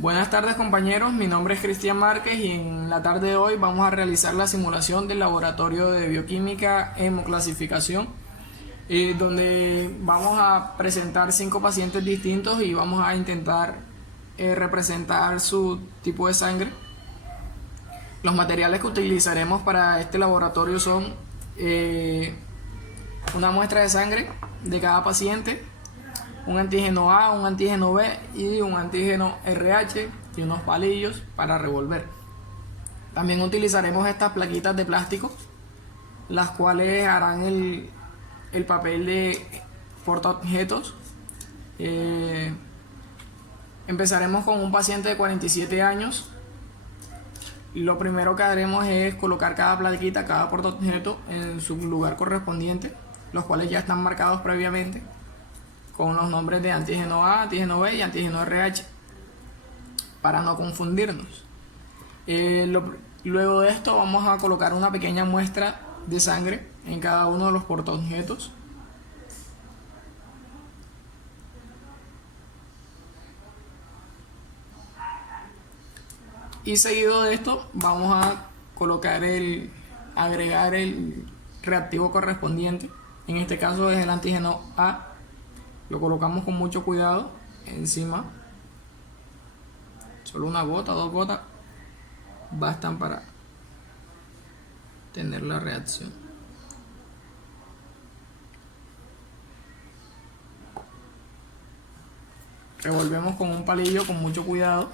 Buenas tardes compañeros, mi nombre es Cristian Márquez y en la tarde de hoy vamos a realizar la simulación del laboratorio de bioquímica hemoclasificación, donde vamos a presentar 5 pacientes distintos y vamos a intentar representar su tipo de sangre. Los materiales que utilizaremos para este laboratorio son una muestra de sangre de cada paciente, un antígeno A, un antígeno B y un antígeno RH y unos palillos para revolver. También utilizaremos estas plaquitas de plástico, las cuales harán el papel de portaobjetos. Empezaremos con un paciente de 47 años. Lo primero que haremos es colocar cada plaquita, cada portaobjeto en su lugar correspondiente, los cuales ya están marcados previamente con los nombres de antígeno A, antígeno B y antígeno RH, para no confundirnos. Luego de esto vamos a colocar una pequeña muestra de sangre en cada uno de los portaobjetos. Y seguido de esto vamos a agregar el reactivo correspondiente. En este caso es el antígeno A. Lo colocamos con mucho cuidado encima. Solo una gota, 2 gotas bastan para tener la reacción. Revolvemos con un palillo con mucho cuidado.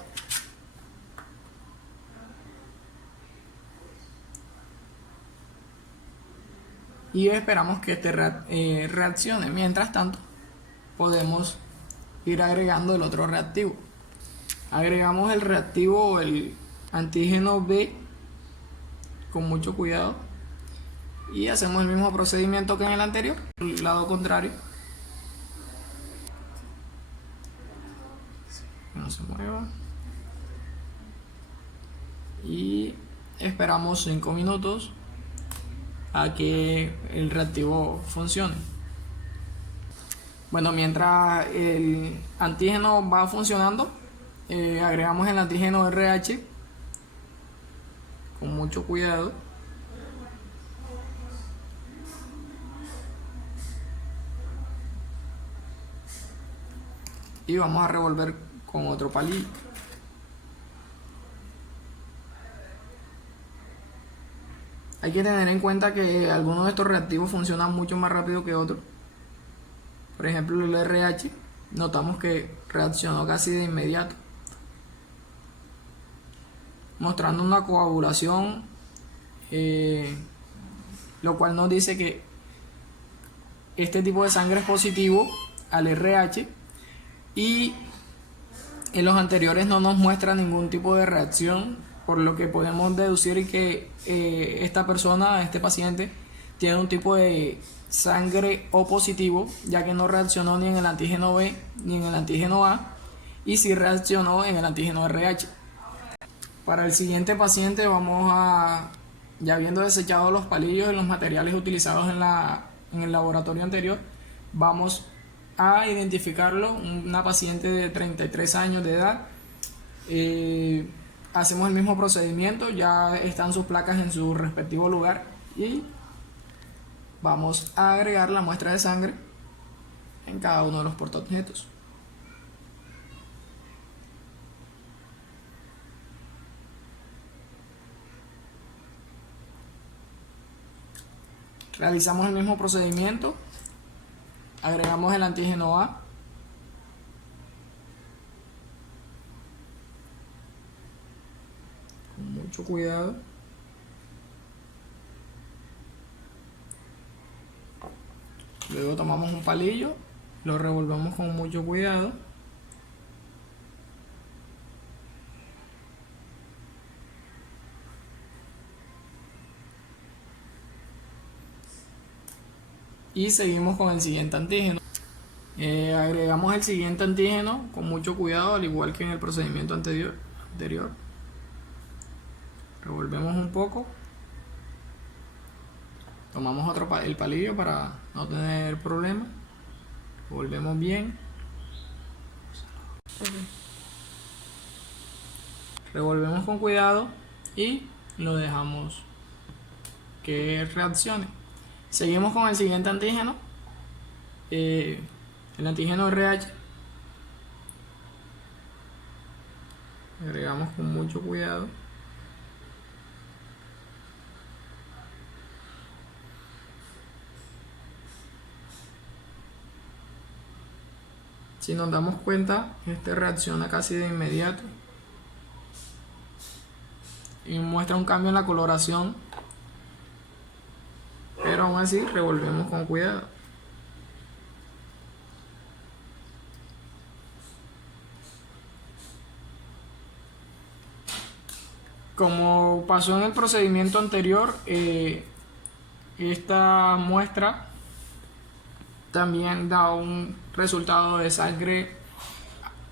Y esperamos que este reaccione. Mientras tanto, podemos ir agregando el otro reactivo. Agregamos el reactivo, el antígeno B, con mucho cuidado. Y hacemos el mismo procedimiento que en el anterior, el lado contrario. Que no se mueva. Y esperamos 5 minutos a que el reactivo funcione. Bueno, mientras el antígeno va funcionando, agregamos el antígeno RH con mucho cuidado. Y vamos a revolver con otro palillo. Hay que tener en cuenta que algunos de estos reactivos funcionan mucho más rápido que otros. Por ejemplo, el RH, notamos que reaccionó casi de inmediato, mostrando una coagulación, lo cual nos dice que este tipo de sangre es positivo al RH, y en los anteriores no nos muestra ningún tipo de reacción, por lo que podemos deducir que esta persona, este paciente, tiene un tipo de sangre O positivo, ya que no reaccionó ni en el antígeno B ni en el antígeno A, y sí reaccionó en el antígeno RH. Para el siguiente paciente ya habiendo desechado los palillos y los materiales utilizados en el laboratorio anterior, vamos a identificarlo, una paciente de 33 años de edad. Hacemos el mismo procedimiento, ya están sus placas en su respectivo lugar y vamos a agregar la muestra de sangre en cada uno de los portaobjetos. Realizamos el mismo procedimiento, agregamos el antígeno A, con mucho cuidado. Luego tomamos un palillo, lo revolvemos con mucho cuidado. Y seguimos con el siguiente antígeno. Agregamos el siguiente antígeno con mucho cuidado, al igual que en el procedimiento anterior. Revolvemos un poco. Tomamos el palillo para no tener problemas. Revolvemos bien. Revolvemos con cuidado y lo dejamos que reaccione. Seguimos con el siguiente antígeno, el antígeno RH. Agregamos con mucho cuidado. Si nos damos cuenta, este reacciona casi de inmediato y muestra un cambio en la coloración, pero aún así revolvemos con cuidado. Como pasó en el procedimiento anterior, esta muestra también da un resultado de sangre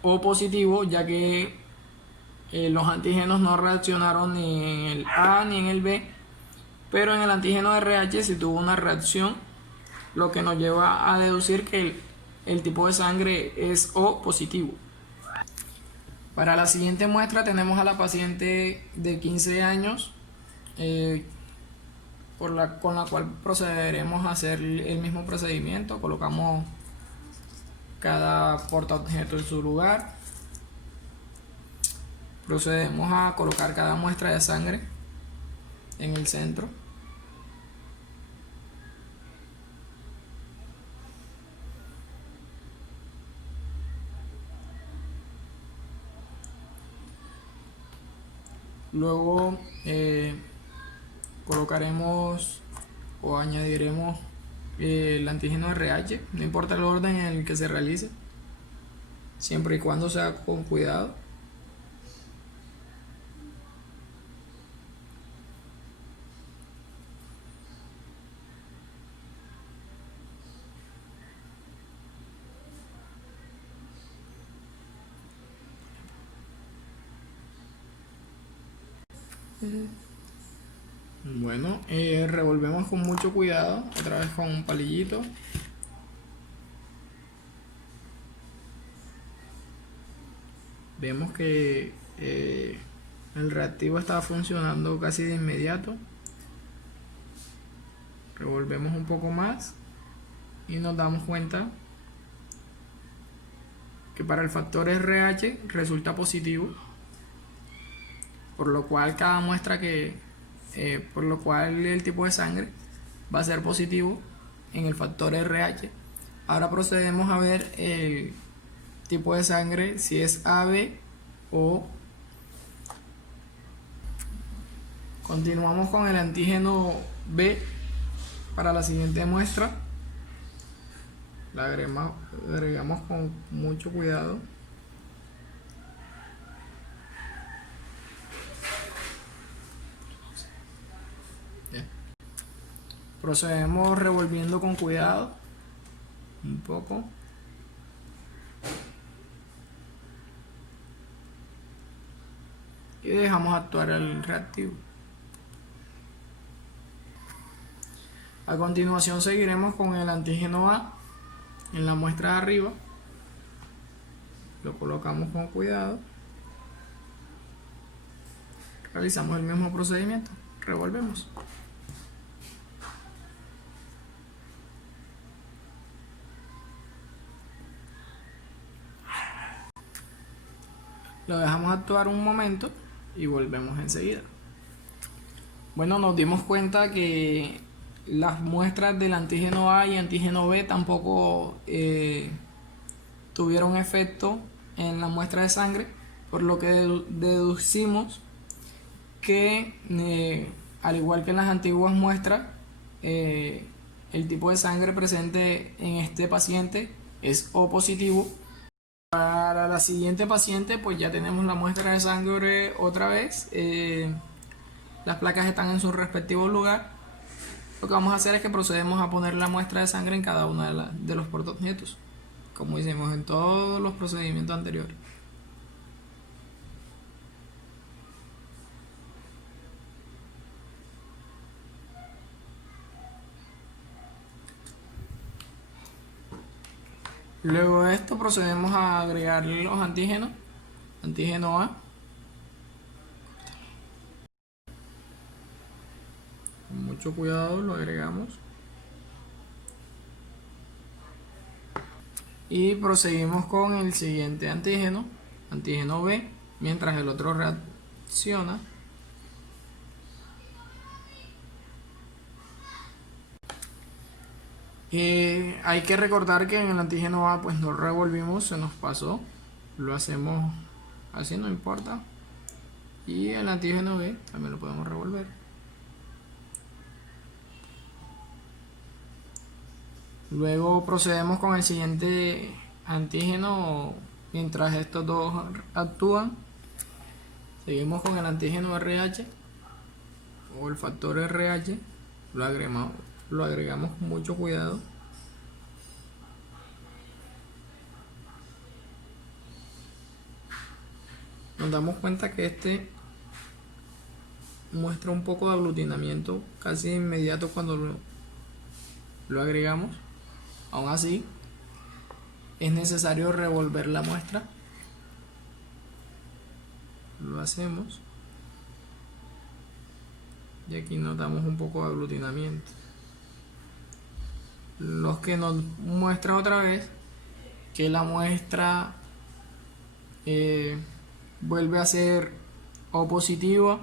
O positivo, ya que los antígenos no reaccionaron ni en el A ni en el B, pero en el antígeno RH sí tuvo una reacción, lo que nos lleva a deducir que el tipo de sangre es O positivo. Para la siguiente muestra tenemos a la paciente de 15 años, con la cual procederemos a hacer el mismo procedimiento. Colocamos cada portaobjeto en su lugar. Procedemos a colocar cada muestra de sangre en el centro. Luego colocaremos o añadiremos el antígeno RH, no importa el orden en el que se realice, siempre y cuando sea con cuidado. Bueno, revolvemos con mucho cuidado, otra vez con un palillito. Vemos que el reactivo está funcionando casi de inmediato. Revolvemos un poco más y nos damos cuenta que para el factor RH resulta positivo, por lo cual cada muestra por lo cual el tipo de sangre va a ser positivo en el factor RH. Ahora procedemos a ver el tipo de sangre, si es AB o. Continuamos con el antígeno B para la siguiente muestra. La agregamos con mucho cuidado. Procedemos revolviendo con cuidado un poco. Y dejamos actuar el reactivo. A continuación seguiremos con el antígeno A en la muestra de arriba. Lo colocamos con cuidado. Realizamos el mismo procedimiento. Revolvemos. Lo dejamos actuar un momento y volvemos enseguida. Bueno, nos dimos cuenta que las muestras del antígeno A y antígeno B tampoco tuvieron efecto en la muestra de sangre, por lo que deducimos que al igual que en las antiguas muestras, el tipo de sangre presente en este paciente es O positivo. Para la siguiente paciente pues ya tenemos la muestra de sangre otra vez, las placas están en su respectivo lugar. Lo que vamos a hacer es que procedemos a poner la muestra de sangre en cada uno de los portaobjetos, como hicimos en todos los procedimientos anteriores. Luego de esto procedemos a agregar los antígenos. Antígeno A, Con mucho cuidado lo agregamos. Y proseguimos con el siguiente antígeno, antígeno B, mientras el otro reacciona. Hay que recordar que en el antígeno A pues no revolvimos, se nos pasó, lo hacemos así, no importa. Y el antígeno B también lo podemos revolver. Luego procedemos con el siguiente antígeno mientras estos dos actúan. Seguimos con el antígeno RH o el factor RH. Lo agregamos con mucho cuidado. Nos damos cuenta que este muestra un poco de aglutinamiento casi inmediato cuando lo agregamos. Aún así, es necesario revolver la muestra. Lo hacemos. Y aquí notamos un poco de aglutinamiento. Los que nos muestran otra vez que la muestra vuelve a ser O positiva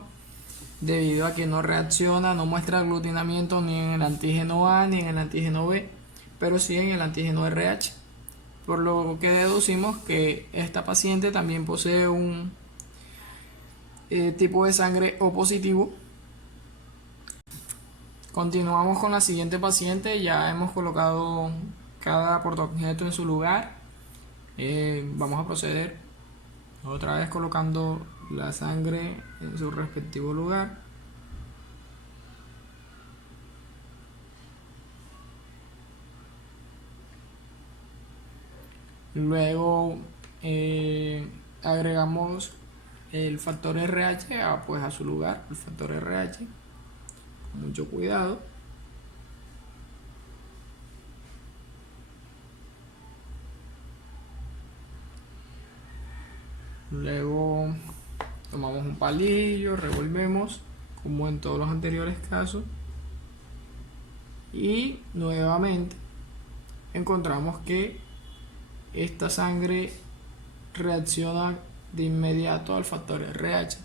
debido a que no reacciona, no muestra aglutinamiento ni en el antígeno A ni en el antígeno B, pero sí en el antígeno RH, por lo que deducimos que esta paciente también posee un tipo de sangre O positivo. Continuamos con la siguiente paciente, ya hemos colocado cada portaobjeto en su lugar. Vamos a proceder otra vez colocando la sangre en su respectivo lugar. Luego agregamos el factor RH pues a su lugar, el factor RH, con mucho cuidado. Luego tomamos un palillo, revolvemos como en todos los anteriores casos y nuevamente encontramos que esta sangre reacciona de inmediato al factor RH,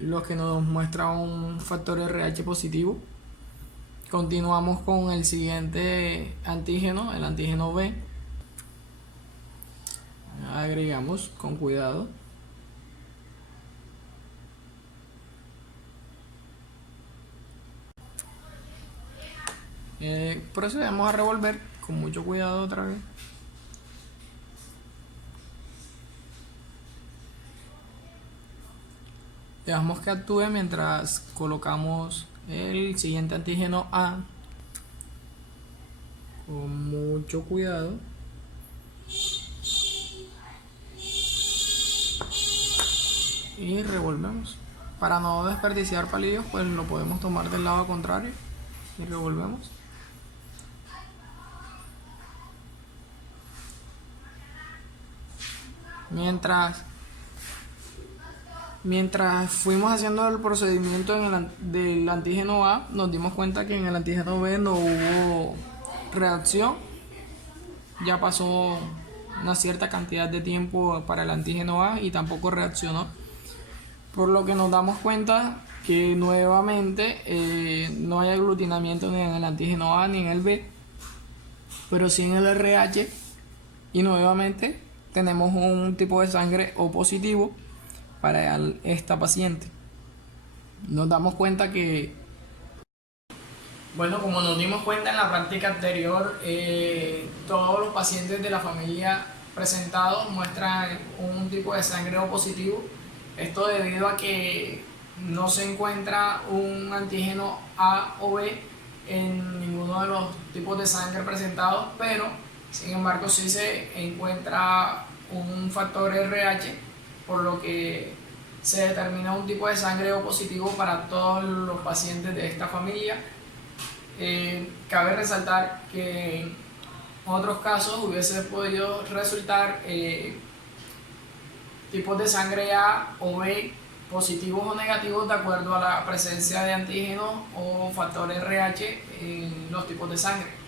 lo que nos muestra un factor RH positivo. Continuamos con el siguiente antígeno, el antígeno B. Agregamos con cuidado. Procedemos a revolver con mucho cuidado otra vez. Dejamos que actúe mientras colocamos el siguiente antígeno A con mucho cuidado. Y revolvemos. Para no desperdiciar palillos, pues lo podemos tomar del lado contrario y revolvemos. Mientras fuimos haciendo el procedimiento del antígeno A, nos dimos cuenta que en el antígeno B no hubo reacción. Ya pasó una cierta cantidad de tiempo para el antígeno A y tampoco reaccionó. Por lo que nos damos cuenta que nuevamente no hay aglutinamiento ni en el antígeno A ni en el B, pero sí en el RH, y nuevamente tenemos un tipo de sangre O positivo para esta paciente. Nos damos cuenta que, bueno, como nos dimos cuenta en la práctica anterior, todos los pacientes de la familia presentados muestran un tipo de sangre O positivo. Esto debido a que no se encuentra un antígeno A o B en ninguno de los tipos de sangre presentados, pero sin embargo sí se encuentra un factor RH, por lo que se determina un tipo de sangre O positivo para todos los pacientes de esta familia. Cabe resaltar que en otros casos hubiese podido resultar tipos de sangre A o B positivos o negativos de acuerdo a la presencia de antígenos o factor RH en los tipos de sangre.